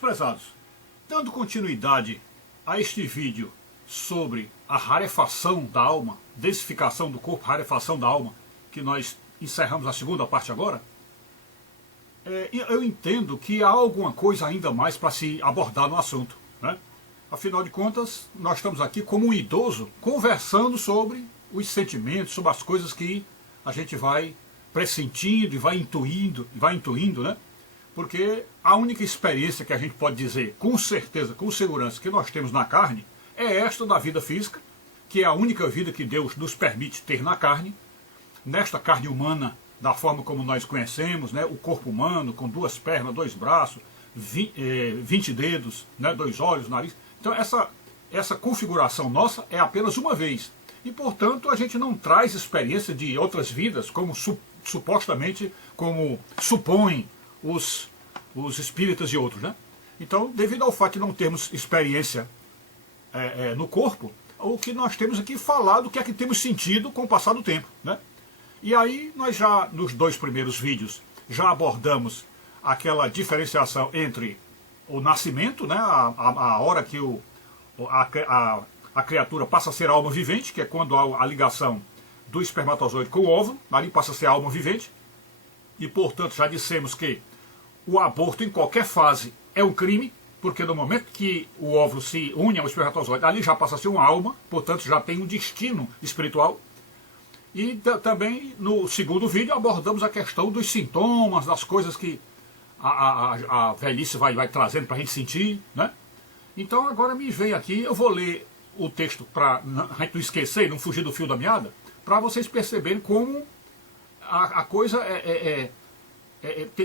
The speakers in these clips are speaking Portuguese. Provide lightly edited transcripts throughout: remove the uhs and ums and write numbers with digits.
Prezados, dando continuidade a este vídeo sobre a rarefação da alma, densificação do corpo, rarefação da alma, que nós encerramos a segunda parte agora, eu entendo que há alguma coisa ainda mais para se abordar no assunto, né? Afinal de contas, nós estamos aqui como um idoso conversando sobre os sentimentos, sobre as coisas que a gente vai pressentindo e vai intuindo, né? Porque a única experiência que a gente pode dizer com certeza, com segurança, que nós temos na carne é esta da vida física, que é a única vida que Deus nos permite ter na carne, nesta carne humana, da forma como nós conhecemos, né? O corpo humano com 2 pernas, 2 braços, 20 dedos, né? 2 olhos, nariz. Então essa configuração nossa é apenas uma vez. E portanto a gente não traz experiência de outras vidas, como supostamente, como supõem os espíritas e outros, né? Então, devido ao fato de não termos experiência no corpo, o que nós temos aqui falado, o que é que temos sentido com o passar do tempo, né? E aí nós já, nos 2 primeiros vídeos, já abordamos aquela diferenciação entre o nascimento, né? A hora que a criatura passa a ser alma vivente, que é quando há a ligação do espermatozoide com o óvulo, ali passa a ser alma vivente, e portanto já dissemos que o aborto em qualquer fase é um crime, porque no momento que o óvulo se une ao espermatozoide, ali já passa a ser uma alma, portanto já tem um destino espiritual. E também no segundo vídeo abordamos a questão dos sintomas, das coisas que a velhice vai trazendo para a gente sentir, né? Então agora me vem aqui, eu vou ler o texto para a gente não esquecer, não fugir do fio da meada, para vocês perceberem como a coisa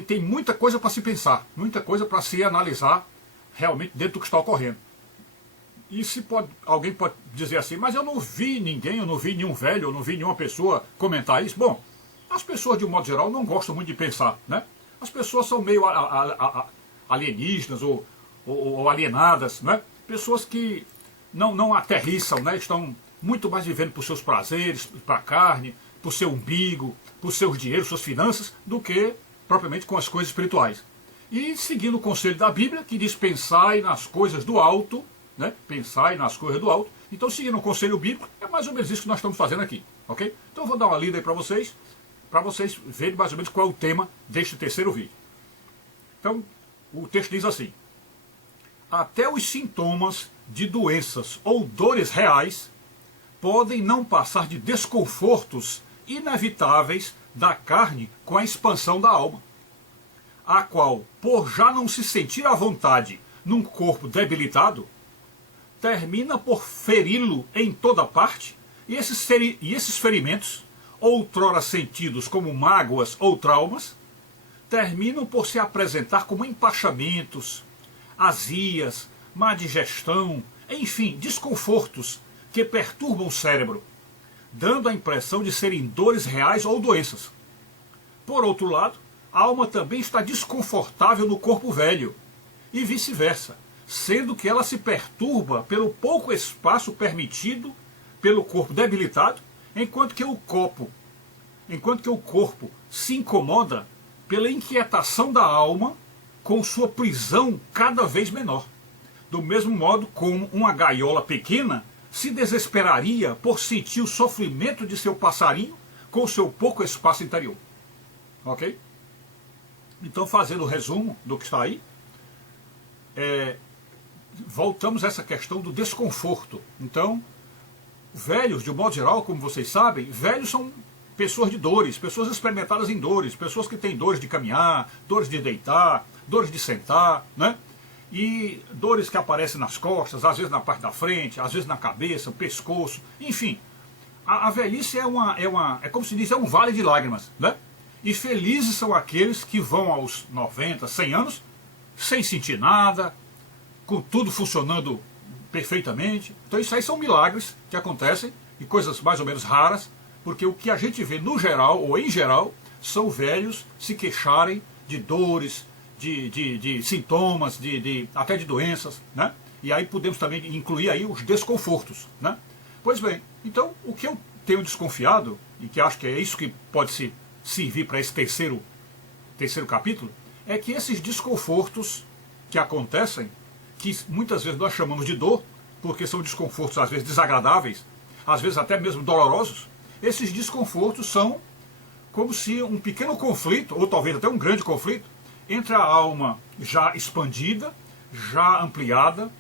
tem muita coisa para se pensar, muita coisa para se analisar realmente dentro do que está ocorrendo. E se alguém pode dizer assim, mas eu não vi ninguém, eu não vi nenhum velho, eu não vi nenhuma pessoa comentar isso. Bom, as pessoas de um modo geral não gostam muito de pensar, né? As pessoas são meio alienígenas ou alienadas, né? Pessoas que não aterrissam, né? Estão muito mais vivendo por seus prazeres, para a carne, por seu umbigo, por seus dinheiros, suas finanças, do que propriamente com as coisas espirituais. E seguindo o conselho da Bíblia, que diz pensai nas coisas do alto, né? Pensai nas coisas do alto. Então, seguindo o conselho bíblico, é mais ou menos isso que nós estamos fazendo aqui, ok? Então eu vou dar uma lida aí para vocês verem mais ou menos qual é o tema deste terceiro vídeo. Então, o texto diz assim: até os sintomas de doenças ou dores reais podem não passar de desconfortos inevitáveis da carne com a expansão da alma, a qual, por já não se sentir à vontade num corpo debilitado, termina por feri-lo em toda parte, e esses ferimentos, outrora sentidos como mágoas ou traumas, terminam por se apresentar como empachamentos, azias, má digestão, enfim, desconfortos que perturbam o cérebro, dando a impressão de serem dores reais ou doenças. Por outro lado, a alma também está desconfortável no corpo velho, e vice-versa, sendo que ela se perturba pelo pouco espaço permitido pelo corpo debilitado, enquanto que o corpo se incomoda pela inquietação da alma com sua prisão cada vez menor. Do mesmo modo como uma gaiola pequena se desesperaria por sentir o sofrimento de seu passarinho com o seu pouco espaço interior. Ok? Então, fazendo o resumo do que está aí, voltamos a essa questão do desconforto. Então, velhos, de um modo geral, como vocês sabem, velhos são pessoas de dores, pessoas experimentadas em dores, pessoas que têm dores de caminhar, dores de deitar, dores de sentar, né? E dores que aparecem nas costas, às vezes na parte da frente, às vezes na cabeça, pescoço, enfim. A velhice é como se diz, é um vale de lágrimas, né? E felizes são aqueles que vão aos 90, 100 anos, sem sentir nada, com tudo funcionando perfeitamente. Então isso aí são milagres que acontecem, e coisas mais ou menos raras, porque o que a gente vê no geral, ou em geral, são velhos se queixarem de dores, de sintomas, até de doenças, né? E aí podemos também incluir aí os desconfortos, né? Pois bem, então o que eu tenho desconfiado, e que acho que é isso que pode se servir para esse terceiro capítulo, é que esses desconfortos que acontecem, que muitas vezes nós chamamos de dor, porque são desconfortos às vezes desagradáveis, às vezes até mesmo dolorosos, esses desconfortos são como se um pequeno conflito, ou talvez até um grande conflito, entre a alma já expandida, já ampliada,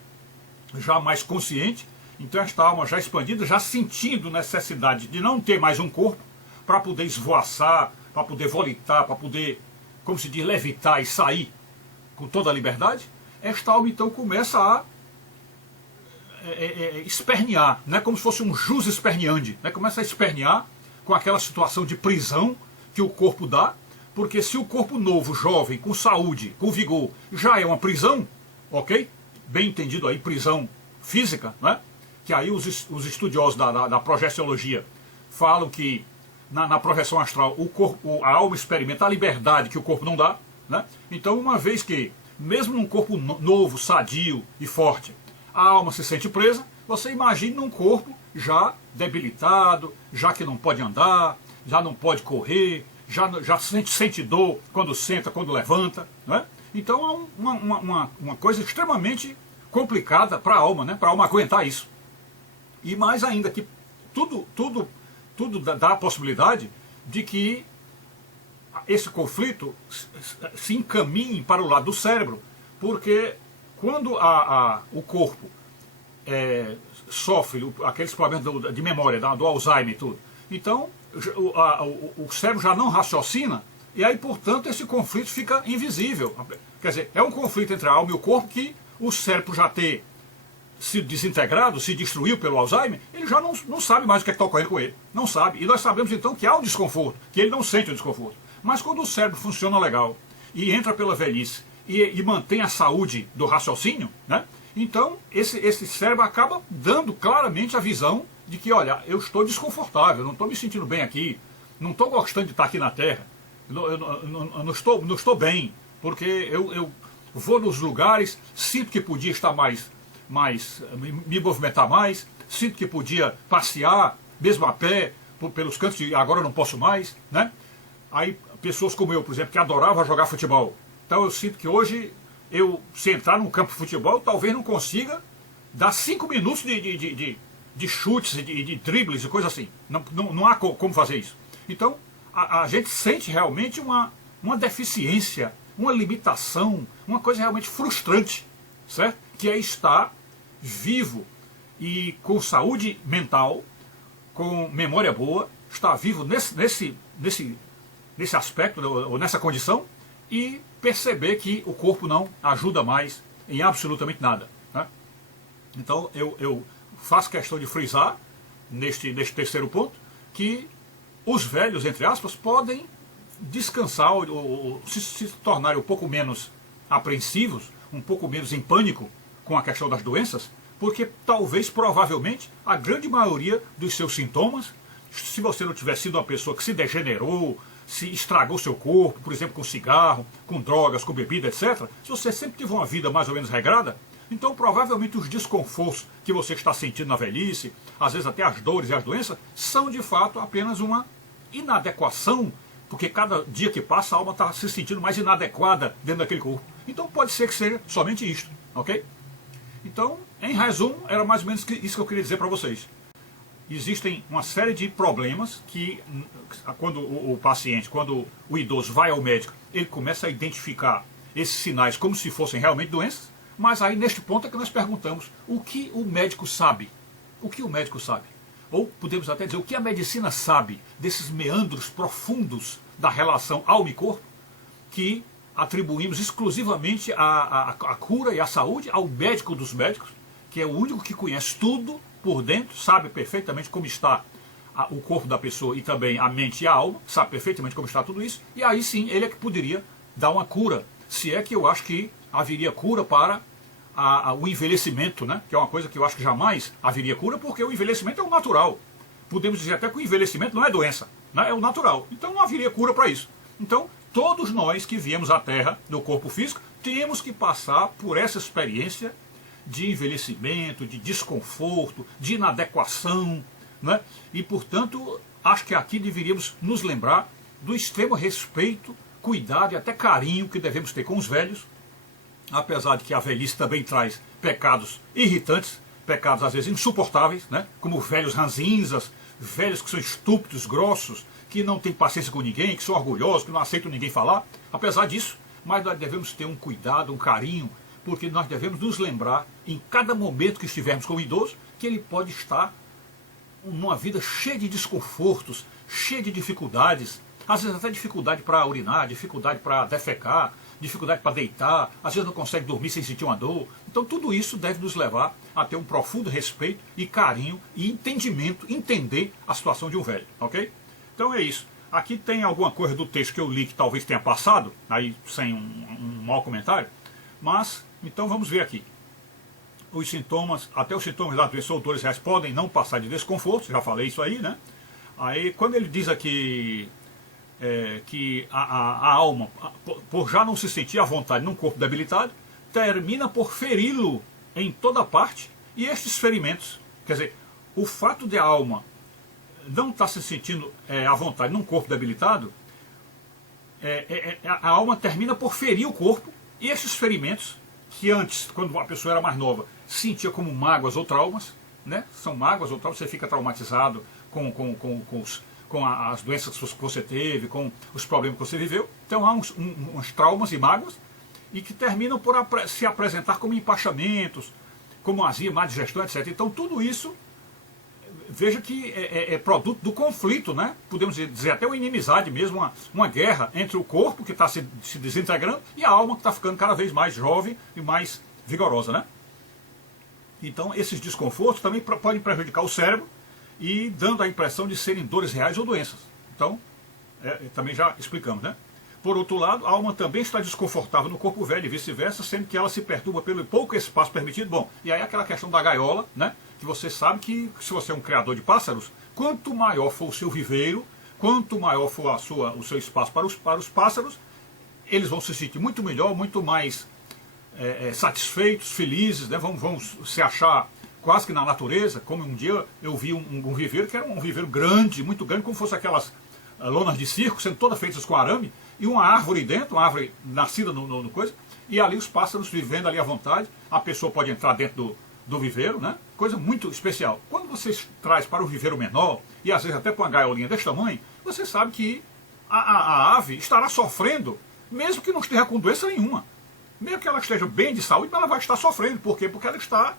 já mais consciente. Então esta alma já expandida, já sentindo necessidade de não ter mais um corpo, para poder esvoaçar, para poder volitar, para poder, como se diz, levitar e sair com toda a liberdade, esta alma então começa a espernear, né? Como se fosse um jus esperneandi, né? Começa a espernear com aquela situação de prisão que o corpo dá, porque se o corpo novo, jovem, com saúde, com vigor, já é uma prisão, ok? Bem entendido aí, prisão física, né? Que aí os estudiosos da projeciologia falam que na projeção astral a alma experimenta a liberdade que o corpo não dá, né? Então uma vez que, mesmo num corpo novo, sadio e forte, a alma se sente presa, você imagina um corpo já debilitado, já que não pode andar, já não pode correr, já sente dor quando senta, quando levanta, né? Então é uma coisa extremamente complicada para a alma, né? Para a alma aguentar isso. E mais ainda que tudo dá a possibilidade de que esse conflito se encaminhe para o lado do cérebro, porque quando o corpo sofre aqueles problemas de memória, do Alzheimer e tudo, então o cérebro já não raciocina, e aí, portanto, esse conflito fica invisível. Quer dizer, é um conflito entre a alma e o corpo que o cérebro já ter se desintegrado, se destruiu pelo Alzheimer, ele já não sabe mais o que está ocorrendo com ele. Não sabe. E nós sabemos então que há um desconforto, que ele não sente o desconforto. Mas quando o cérebro funciona legal e entra pela velhice e mantém a saúde do raciocínio, né? Então esse cérebro acaba dando claramente a visão de que, olha, eu estou desconfortável, não estou me sentindo bem aqui, não estou gostando de estar aqui na Terra, eu não estou bem, porque eu vou nos lugares, sinto que podia estar me movimentar mais, sinto que podia passear, mesmo a pé, pelos cantos, e agora eu não posso mais, né? Aí pessoas como eu, por exemplo, que adorava jogar futebol, então eu sinto que hoje, se entrar num campo de futebol, talvez não consiga dar 5 minutos de chutes, de dribles e coisa assim. Não há como fazer isso. Então, a gente sente realmente uma deficiência, uma limitação, uma coisa realmente frustrante, certo? Que é estar vivo e com saúde mental, com memória boa, estar vivo nesse aspecto, ou nessa condição, e perceber que o corpo não ajuda mais em absolutamente nada, né? Então eu faço questão de frisar neste terceiro ponto que os velhos, entre aspas, podem descansar ou se tornarem um pouco menos apreensivos, um pouco menos em pânico com a questão das doenças, porque talvez, provavelmente, a grande maioria dos seus sintomas, se você não tiver sido uma pessoa que se degenerou, se estragou seu corpo, por exemplo, com cigarro, com drogas, com bebida, etc., se você sempre teve uma vida mais ou menos regrada, então provavelmente os desconfortos que você está sentindo na velhice, às vezes até as dores e as doenças, são de fato apenas uma inadequação, porque cada dia que passa a alma está se sentindo mais inadequada dentro daquele corpo. Então pode ser que seja somente isto, ok? Então, em resumo, era mais ou menos isso que eu queria dizer para vocês. Existem uma série de problemas que, quando o paciente, quando o idoso vai ao médico, ele começa a identificar esses sinais como se fossem realmente doenças, mas aí neste ponto é que nós perguntamos o que o médico sabe. O que o médico sabe? Ou podemos até dizer o que a medicina sabe desses meandros profundos da relação alma e corpo, que atribuímos exclusivamente a cura e a saúde ao médico dos médicos, que é o único que conhece tudo por dentro, sabe perfeitamente como está o corpo da pessoa e também a mente e a alma, sabe perfeitamente como está tudo isso, e aí sim ele é que poderia dar uma cura, se é que eu acho que haveria cura para o envelhecimento, né? Que é uma coisa que eu acho que jamais haveria cura, porque o envelhecimento é o natural. Podemos dizer até que o envelhecimento não é doença, né? É o natural, então não haveria cura para isso. Então todos nós que viemos à Terra no corpo físico temos que passar por essa experiência de envelhecimento, de desconforto, de inadequação, né? E portanto acho que aqui deveríamos nos lembrar do extremo respeito, cuidado e até carinho que devemos ter com os velhos, apesar de que a velhice também traz pecados irritantes, pecados às vezes insuportáveis, né? Como velhos ranzinzas, velhos que são estúpidos, grossos, que não têm paciência com ninguém, que são orgulhosos, que não aceitam ninguém falar. Apesar disso, mas nós devemos ter um cuidado, um carinho, porque nós devemos nos lembrar, em cada momento que estivermos com o idoso, que ele pode estar numa vida cheia de desconfortos, cheia de dificuldades, às vezes até dificuldade para urinar, dificuldade para defecar, dificuldade para deitar, às vezes não consegue dormir sem sentir uma dor. Então tudo isso deve nos levar a ter um profundo respeito e carinho e entendimento, entender a situação de um velho, ok? Então é isso. Aqui tem alguma coisa do texto que eu li que talvez tenha passado, aí sem um mau comentário, mas então vamos ver aqui. Os sintomas, até os sintomas da doença ou dores reais podem não passar de desconforto, já falei isso aí, né? Aí quando ele diz aqui que a alma, por já não se sentir à vontade num corpo debilitado, termina por feri-lo em toda parte, e estes ferimentos, quer dizer, o fato de a alma não estar se sentindo à vontade num corpo debilitado, a alma termina por ferir o corpo, e esses ferimentos, que antes, quando a pessoa era mais nova, sentia como mágoas ou traumas, né? São mágoas ou traumas, você fica traumatizado com as doenças que você teve, com os problemas que você viveu. Então há uns traumas e mágoas, e que terminam por se apresentar como empachamentos, como azia, má digestão, etc. Então tudo isso, veja que é produto do conflito, né? Podemos dizer até uma inimizade mesmo, uma guerra entre o corpo que está se desintegrando e a alma que está ficando cada vez mais jovem e mais vigorosa, né? Então esses desconfortos também podem prejudicar o cérebro e dando a impressão de serem dores reais ou doenças. Então, também já explicamos, né? Por outro lado, a alma também está desconfortável no corpo velho e vice-versa, sendo que ela se perturba pelo pouco espaço permitido. Bom, e aí aquela questão da gaiola, né? Que você sabe que se você é um criador de pássaros, quanto maior for o seu viveiro, quanto maior for o seu espaço para os pássaros, eles vão se sentir muito melhor, muito mais satisfeitos, felizes, né? Vão se achar quase que na natureza, como um dia eu vi um viveiro que era um viveiro grande, muito grande, como fosse aquelas lonas de circo, sendo todas feitas com arame, e uma árvore dentro, uma árvore nascida no coisa, e ali os pássaros vivendo ali à vontade, a pessoa pode entrar dentro do viveiro, né? Coisa muito especial. Quando você traz para o viveiro menor, e às vezes até para uma gaiolinha desse tamanho, você sabe que a ave estará sofrendo, mesmo que não esteja com doença nenhuma. Mesmo que ela esteja bem de saúde, mas ela vai estar sofrendo. Por quê? Porque ela está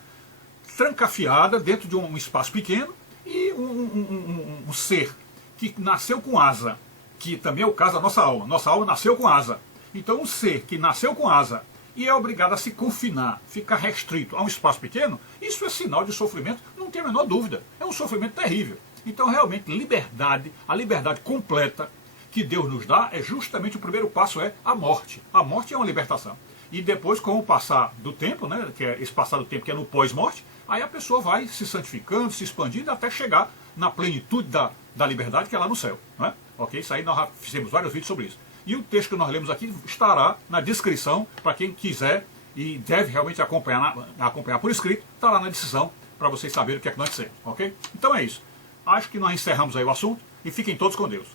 trancafiada dentro de um espaço pequeno, e um ser que nasceu com asa, que também é o caso da nossa alma. Nossa alma nasceu com asa. Então um ser que nasceu com asa e é obrigado a se confinar, ficar restrito a um espaço pequeno, isso é sinal de sofrimento, não tem a menor dúvida. É um sofrimento terrível. Então realmente liberdade, a liberdade completa que Deus nos dá, é justamente o primeiro passo, é a morte. A morte é uma libertação. E depois, com o passar do tempo, né, que é esse passar do tempo que é no pós-morte, aí a pessoa vai se santificando, se expandindo, até chegar na plenitude da liberdade, que é lá no céu. Né? Ok? Isso aí nós já fizemos vários vídeos sobre isso. E o texto que nós lemos aqui estará na descrição, para quem quiser e deve realmente acompanhar por escrito, está lá na descrição, para vocês saberem o que é que nós dissemos. Ok? Então é isso. Acho que nós encerramos aí o assunto, e fiquem todos com Deus.